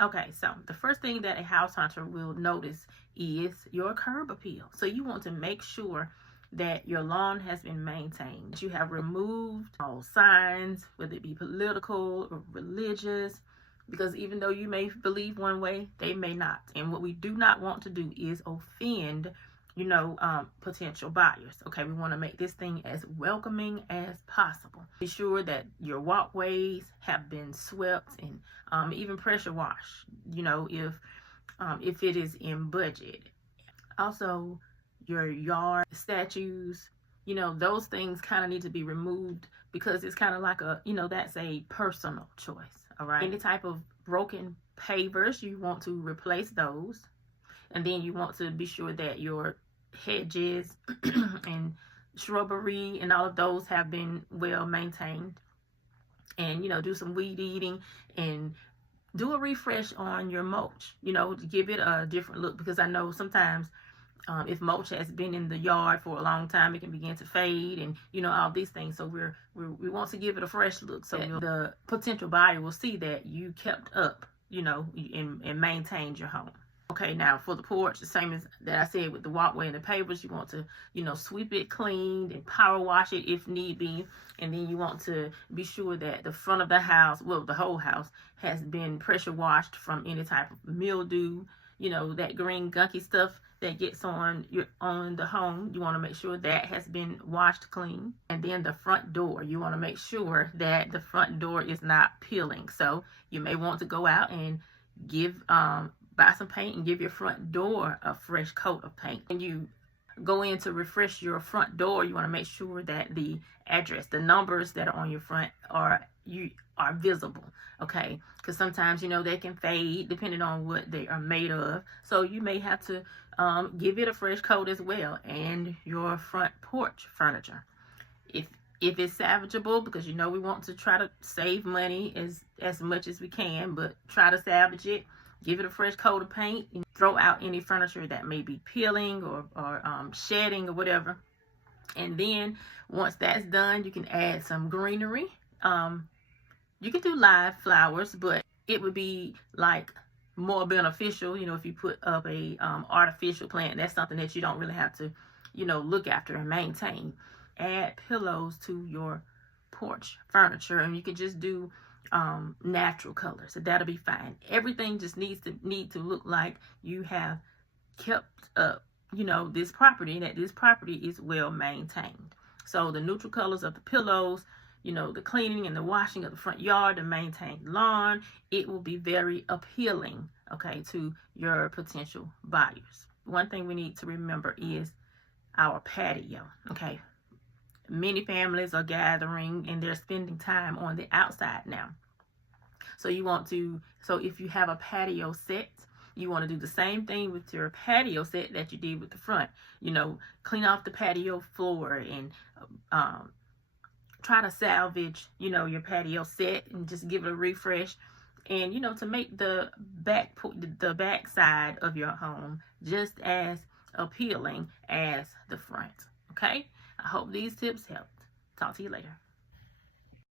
Okay, so the first thing that a house hunter will notice is your curb appeal. So you want to make sure that your lawn has been maintained. You have removed all signs, whether it be political or religious, because even though you may believe one way, they may not. And what we do not want to do is offend, potential buyers. Okay, we want to make this thing as welcoming as possible. Be sure that your walkways have been swept and even pressure washed, if it is in budget. Also, your yard statues, those things kind of need to be removed, because it's kind of like that's a personal choice. All right, any type of broken pavers, you want to replace those. And then you want to be sure that your hedges and shrubbery and all of those have been well maintained. And do some weed eating and do a refresh on your mulch, to give it a different look, because I know sometimes if mulch has been in the yard for a long time, it can begin to fade and all these things. So we want to give it a fresh look, so the potential buyer will see that you kept up, and maintained your home. Okay, now for the porch, the same as that I said with the walkway and the pavers, you want to, sweep it clean and power wash it if need be. And then you want to be sure that the front of the house, well, the whole house, has been pressure washed from any type of mildew, that green gunky stuff that gets on the home. You want to make sure that has been washed clean. And then the front door, you want to make sure that the front door is not peeling. So you may want to go out and buy some paint and give your front door a fresh coat of paint. When you go in to refresh your front door, you want to make sure that the address, the numbers that are on your front are visible. Okay, because sometimes they can fade depending on what they are made of. So you may have to give it a fresh coat as well. And your front porch furniture, if it's salvageable, because we want to try to save money as much as we can, but try to salvage it. Give it a fresh coat of paint and throw out any furniture that may be peeling or shedding or whatever. And then once that's done, you can add some greenery. You can do live flowers, but it would be like more beneficial, if you put up a artificial plant. That's something that you don't really have to, look after and maintain. Add pillows to your porch furniture, and you can just do natural colors, so that'll be fine. Everything just need to look like you have kept up this property, that this property is well maintained. So the neutral colors of the pillows, the cleaning and the washing of the front yard, the maintained lawn, it will be very appealing, okay, to your potential buyers. One thing we need to remember is our patio. Okay, many families are gathering and they're spending time on the outside now. So if you have a patio set, you want to do the same thing with your patio set that you did with the front. Clean off the patio floor and try to salvage, your patio set and just give it a refresh. And, to make the back side of your home just as appealing as the front. Okay? I hope these tips helped. Talk to you later.